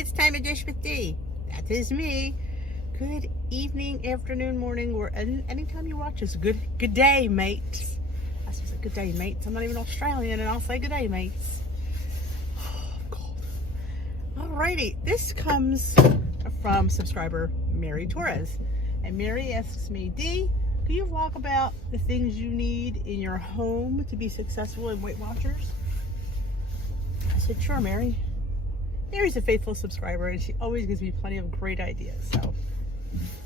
it's time to dish with D. That is me. Good evening, afternoon, morning, or anytime you watch this. Good day, mates. I supposed to say good day, mates. I'm not even Australian, and I'll say good day, mates. Oh, I'm cold. Alrighty, this comes from subscriber Mary Torres, and Mary asks me, D, can you talk about the things you need in your home to be successful in Weight Watchers? I said, sure, Mary. Mary's a faithful subscriber, and she always gives me plenty of great ideas,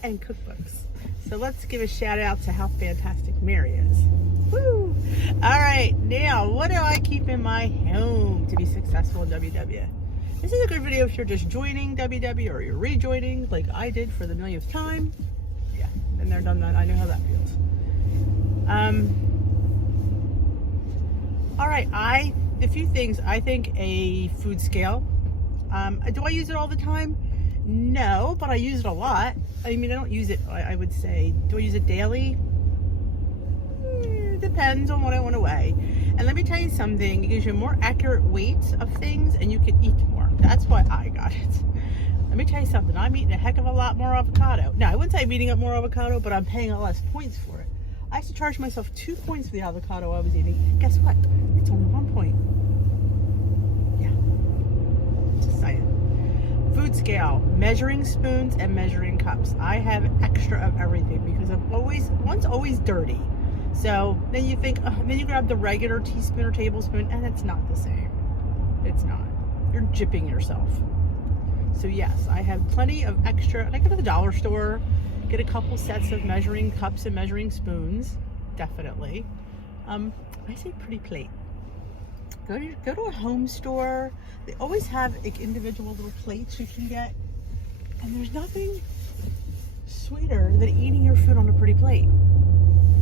and cookbooks. So let's give a shout out to how fantastic Mary is. Woo! All right, now what do I keep in my home to be successful in WW? This is a good video if you're just joining WW or you're rejoining, like I did for the millionth time. Yeah, been there, done that. I know how that feels. All right, a few things. I think a food scale. Do I use it all the time? No, but I use it a lot. I mean, I don't use it, I would say, do I use it daily? Depends on what I want to weigh. And let me tell you something, it gives you a more accurate weight of things and you can eat more. That's why I got it. Let me tell you something, I'm eating a heck of a lot more avocado. Now, I wouldn't say I'm eating up more avocado, but I'm paying a lot less points for it. I used to charge myself 2 points for the avocado I was eating. Guess what? It's only 1 point. Just saying. Food scale, measuring spoons and measuring cups. I have extra of everything because one's always dirty. So then you think, then you grab the regular teaspoon or tablespoon, and it's not the same. It's not. You're gypping yourself. So yes, I have plenty of extra. I go to the dollar store, get a couple sets of measuring cups and measuring spoons, definitely. I say pretty plate. Go to a home store. They always have like individual little plates you can get, and there's nothing sweeter than eating your food on a pretty plate.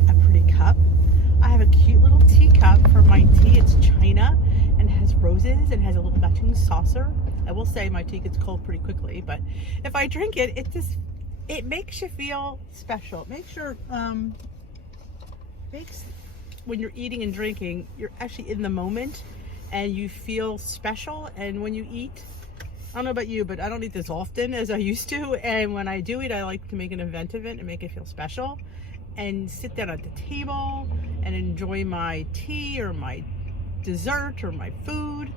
A pretty cup. I have a cute little teacup for my tea. It's china and has roses and has a little matching saucer. I will say my tea gets cold pretty quickly, but if I drink it, it makes you feel special. Makes when you're eating and drinking, you're actually in the moment and you feel special. And when you eat, I don't know about you, but I don't eat this often as I used to. And when I do eat, I like to make an event of it and make it feel special and sit down at the table and enjoy my tea or my dessert or my food.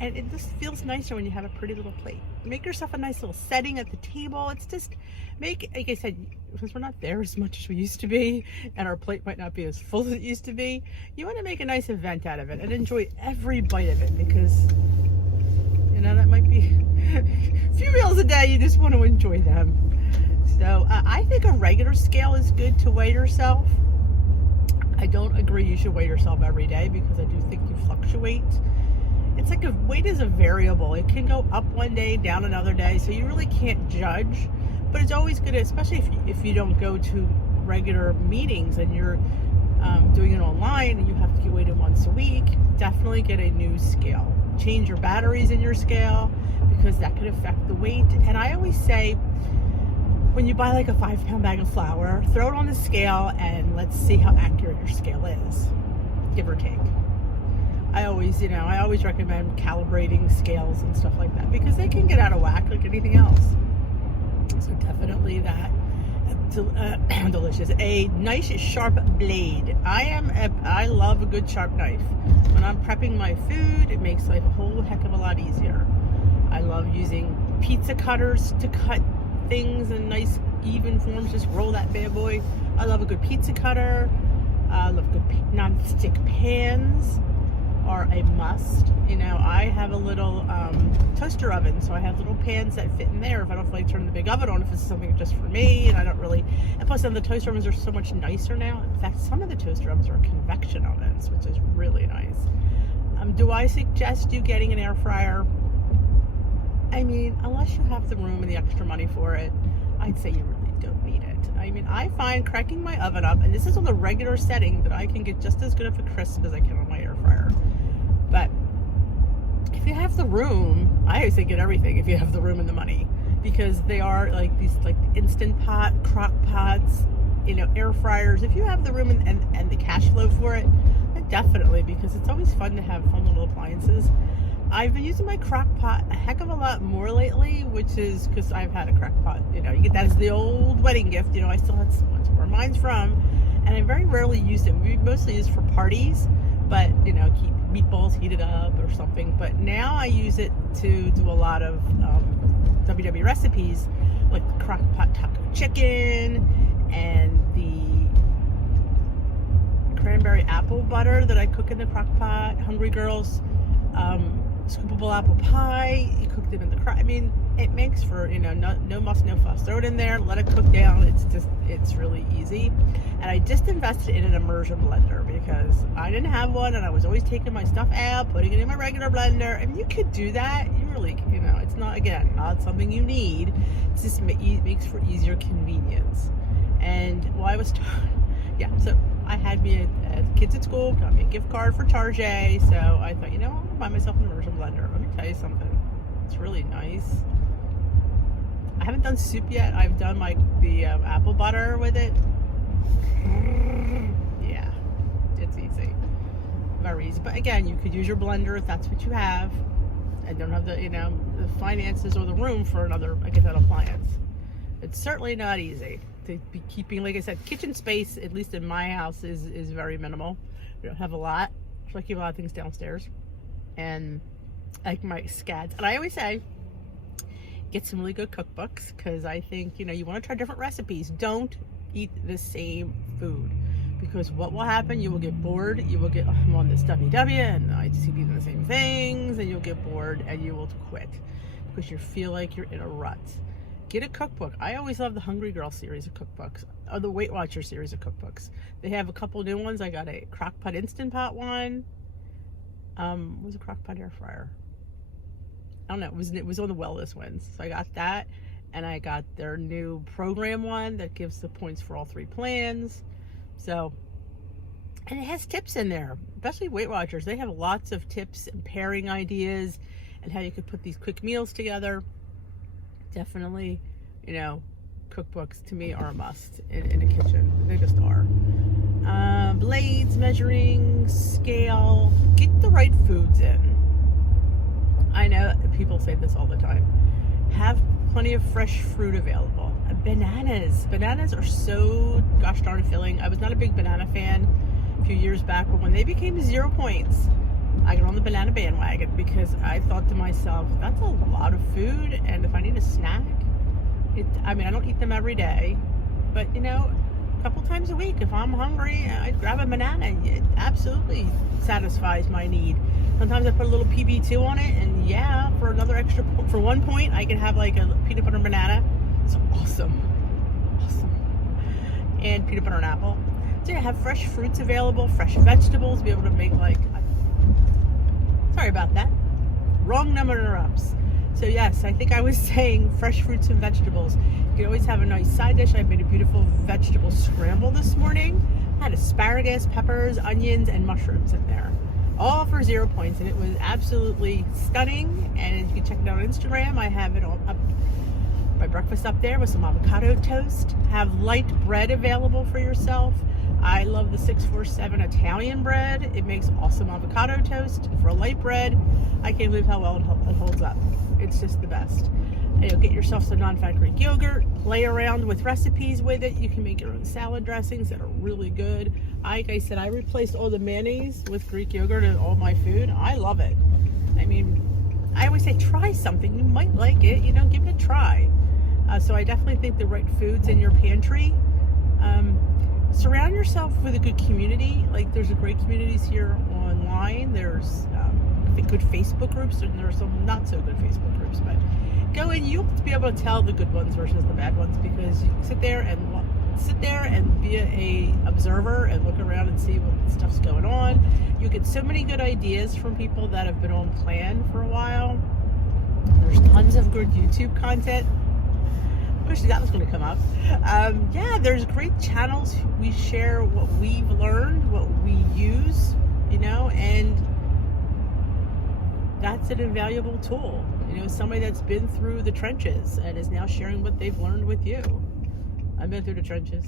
And it just feels nicer when you have a pretty little plate. Make yourself a nice little setting at the table. It's just like I said, because we're not there as much as we used to be, and our plate might not be as full as it used to be, you want to make a nice event out of it and enjoy every bite of it, because, you know, that might be a few meals a day, you just want to enjoy them. So I think a regular scale is good to weigh yourself. I don't agree you should weigh yourself every day, because I do think you fluctuate. It's like weight is a variable. It can go up one day, down another day, so you really can't judge. But it's always good, especially if you don't go to regular meetings and you're doing it online and you have to get weighted once a week, definitely get a new scale. Change your batteries in your scale, because that could affect the weight. And I always say, when you buy like a 5-pound bag of flour, throw it on the scale and let's see how accurate your scale is, give or take. I always recommend calibrating scales and stuff like that, because they can get out of whack like anything else. So definitely that. Delicious. A nice sharp blade. I love a good sharp knife. When I'm prepping my food, it makes life a whole heck of a lot easier. I love using pizza cutters to cut things in nice even forms. Just roll that bad boy. I love a good pizza cutter. I love good non-stick pans. Are a must. You know, I have a little toaster oven, so I have little pans that fit in there if I don't feel like turning the big oven on, if it's something just for me, and I don't really, and plus some of the toaster ovens are so much nicer now. In fact, some of the toaster ovens are convection ovens, which is really nice. Do I suggest you getting an air fryer? I mean, unless you have the room and the extra money for it, I'd say you really don't need it. I mean, I find cracking my oven up, and this is on the regular setting, that I can get just as good of a crisp as I can on my air fryer. But if you have the room, I always say get everything if you have the room and the money, because they are like these like instant pot, crock pots, you know, air fryers. If you have the room and the cash flow for it, then definitely, because it's always fun to have fun little appliances. I've been using my crock pot a heck of a lot more lately, which is because I've had a crock pot. You know, you get that as the old wedding gift. You know, I still have that's where mine's from, and I very rarely use it. We mostly use it for parties, but you know, keep meatballs heated up or something. But now I use it to do a lot of WW recipes, like the crock pot taco chicken and the cranberry apple butter that I cook in the crock pot. Hungry Girls. Scoopable apple pie, you cook them in the crock. I mean, it makes for, you know, no muss, no fuss. Throw it in there, let it cook down. It's really easy. And I just invested in an immersion blender because I didn't have one, and I was always taking my stuff out, putting it in my regular blender. And you could do that. You really, you know, it's not, again, not something you need. It's just makes for easier convenience. And while I was yeah, so I had me kids at school got me a gift card for Target, so I thought, you know, I'm gonna buy myself an immersion blender. Let me tell you something, it's really nice. I haven't done soup yet. I've done like the apple butter with it. Yeah, it's easy, very easy. But again, you could use your blender if that's what you have, and don't have the, you know, the finances or the room for another, like I said, appliance. It's certainly not easy to be keeping, like I said, kitchen space, at least in my house, is very minimal. We don't have a lot, so I keep a lot of things downstairs. And like my scads, and I always say, get some really good cookbooks, because I think, you know, you want to try different recipes. Don't eat the same food, because what will happen, you will get bored. You will get, oh, I'm on this WW and I just keep eating the same things, and you'll get bored and you will quit because you feel like you're in a rut. Get a cookbook. I always love the Hungry Girl series of cookbooks, or the Weight Watcher series of cookbooks. They have a couple new ones. I got a crock pot Instant Pot one. What was a crock pot air fryer? I don't know. It was on the wellness ones. So I got that, and I got their new program one that gives the points for all 3 plans. So, and it has tips in there, especially Weight Watchers. They have lots of tips and pairing ideas and how you could put these quick meals together. Definitely, you know, cookbooks to me are a must in the kitchen. They just are. Blades, measuring, scale, get the right foods in. I know people say this all the time. Have plenty of fresh fruit available. Bananas are so gosh darn filling. I was not a big banana fan a few years back, but when they became 0 points, I got on the banana bandwagon, because I thought to myself, that's a lot of food, and if I need a snack, I mean, I don't eat them every day, but you know, a couple times a week, if I'm hungry, I'd grab a banana. It absolutely satisfies my need. Sometimes I put a little PB2 on it, and yeah, for 1 point, I can have like a peanut butter and banana. It's awesome. And peanut butter and apple. So yeah, have fresh fruits available, fresh vegetables, be able to make like, sorry about that, wrong number interrupts. So yes, I think I was saying fresh fruits and vegetables. You can always have a nice side dish. I made a beautiful vegetable scramble this morning. I had asparagus, peppers, onions, and mushrooms in there, all for 0 points, and it was absolutely stunning. And you can check it out on Instagram. I have it up, my breakfast up there with some avocado toast. Have light bread available for yourself. I love the 647 Italian bread. It makes awesome avocado toast. For a light bread, I can't believe how well it holds up. It's just the best. And you'll get yourself some non-fat Greek yogurt. Play around with recipes with it. You can make your own salad dressings that are really good. Like I said, I replaced all the mayonnaise with Greek yogurt in all my food. I love it. I mean, I always say try something. You might like it. You know, give it a try. So I definitely think the right foods in your pantry. Surround yourself with a good community. Like, there's great communities here online. There's good Facebook groups, and there's some not so good Facebook groups. But go in, you'll be able to tell the good ones versus the bad ones, because you can sit there and be a observer and look around and see what stuff's going on. You get so many good ideas from people that have been on plan for a while. There's tons of good YouTube content. Wish that was going to come up. Yeah, there's great channels. We share what we've learned, what we use, you know, and that's an invaluable tool. You know, somebody that's been through the trenches and is now sharing what they've learned with you. I've been through the trenches.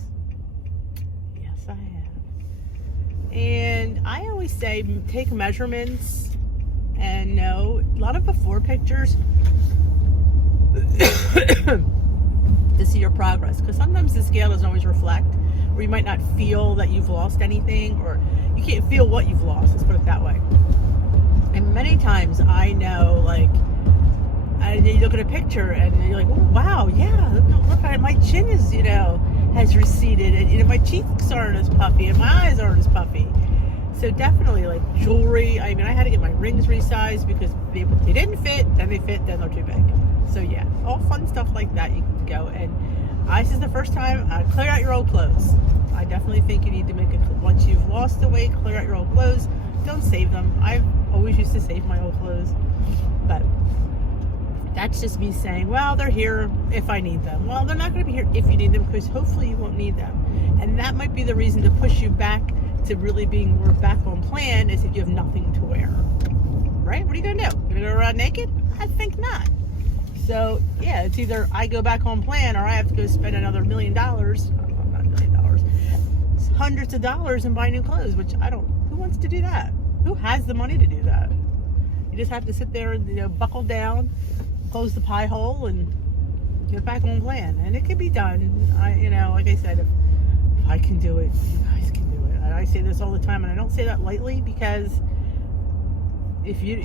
Yes, I have. And I always say, take measurements and know a lot of before pictures to see your progress, because sometimes the scale doesn't always reflect, or you might not feel that you've lost anything, or you can't feel what you've lost, let's put it that way. And many times I know, like, you look at a picture and you're like, oh, wow, yeah, look at it, my chin is, has receded, and my cheeks aren't as puffy, and my eyes aren't as puffy. So definitely, like, jewelry, I mean, I had to get my rings resized because they didn't fit, then they fit, then they're too big. So yeah, all fun stuff like that you can go. And this is the first time, clear out your old clothes. I definitely think you need to make it, once you've lost the weight, clear out your old clothes. Don't save them. I've always used to save my old clothes, but that's just me saying, well, they're here if I need them. Well, they're not going to be here if you need them, because hopefully you won't need them. And that might be the reason to push you back to really being more back on plan, is if you have nothing to wear. Right? What are you going to do? Going to go around naked? I think not. So, yeah, it's either I go back on plan, or I have to go spend another $1 million, not $1 million, hundreds of dollars and buy new clothes, which I don't, who wants to do that? Who has the money to do that? You just have to sit there and, buckle down, close the pie hole, and get back on plan. And it can be done. Like I said, if I can do it, you guys can do it. I say this all the time, and I don't say that lightly, because if you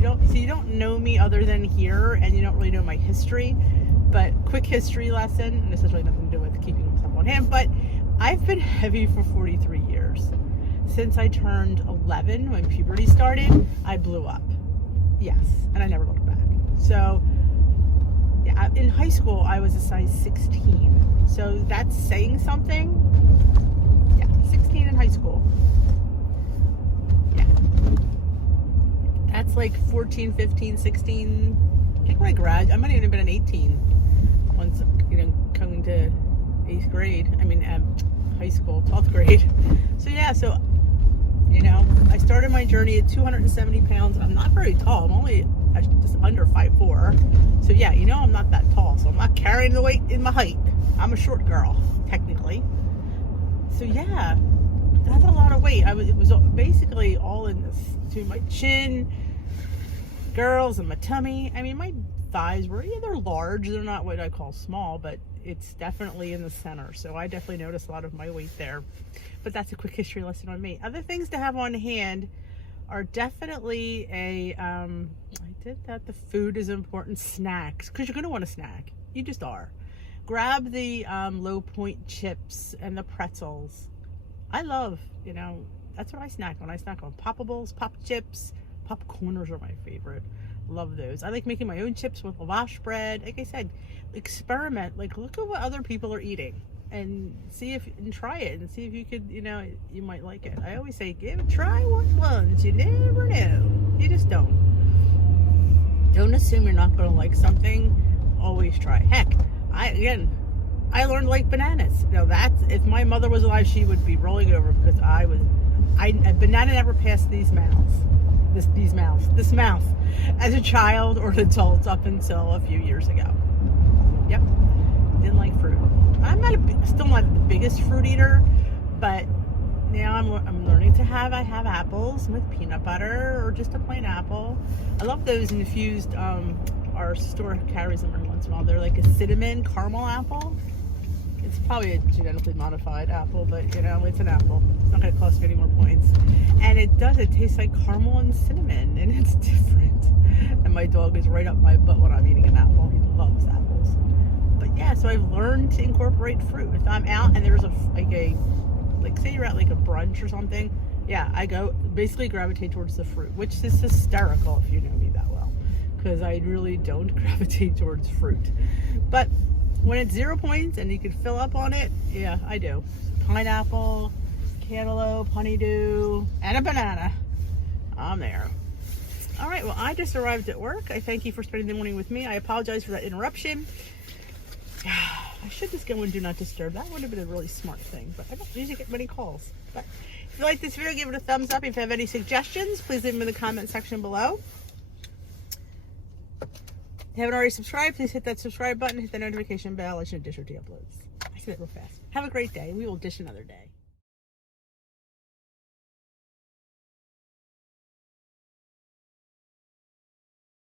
don't know me other than here, and you don't really know my history. But quick history lesson, and this has really nothing to do with keeping myself on hand, but I've been heavy for 43 years. Since I turned 11, when puberty started, I blew up. Yes, and I never looked back. So yeah, in high school I was a size 16. So that's saying something. Yeah, 16 in high school. Yeah. That's like 14, 15, 16. I think when I graduated, I might even have been an 18 once, coming to 8th grade. High school, 12th grade. So yeah, I started my journey at 270 pounds. I'm not very tall. I'm only just under 5'4". So yeah, I'm not that tall. So I'm not carrying the weight in my height. I'm a short girl, technically. So yeah, that's a lot of weight. It was basically all in this, to my chin, girls, and my tummy. My thighs were, they're large. They're not what I call small, but it's definitely in the center. So I definitely noticed a lot of my weight there. But that's a quick history lesson on me. Other things to have on hand are definitely the food is important. Snacks, because you're going to want a snack. You just are. Grab the Low Point chips and the pretzels. I love, that's what I snack on. I snack on Poppables, Pop Chips. Popcorners are my favorite. Love those. I like making my own chips with lavash bread. Like I said, experiment. Like, look at what other people are eating and try it and see if you could, you might like it. I always say, try once. You never know. You just don't. Don't assume you're not going to like something. Always try. Heck, I learned to like bananas. If my mother was alive, she would be rolling over, because a banana never passed this mouth as a child or an adult up until a few years ago. Yep, didn't like fruit. I'm still not the biggest fruit eater, but now I'm learning to have apples with peanut butter, or just a plain apple. I love those infused. Our store carries them every once in a while. They're like a cinnamon caramel apple. It's probably a genetically modified apple, but it's an apple. It's not going to cost you any more points. And it tastes like caramel and cinnamon, and it's different. And my dog is right up my butt when I'm eating an apple. He loves apples. But yeah, so I've learned to incorporate fruit. If I'm out and there's say you're at like a brunch or something, yeah, I basically gravitate towards the fruit, which is hysterical if you know me that well, because I really don't gravitate towards fruit. But when it's 0 points and you can fill up on it, yeah, I do. Pineapple, cantaloupe, honeydew, and a banana. I'm there. All right, well, I just arrived at work. I thank you for spending the morning with me. I apologize for that interruption. I should just go and do not disturb. That would have been a really smart thing, but I don't usually get many calls. But if you like this video, give it a thumbs up. If you have any suggestions, please leave them in the comment section below. If you haven't already subscribed, please hit that subscribe button, hit the notification bell, let you know dish or tea uploads. I said it real fast. Have a great day. We will dish another day.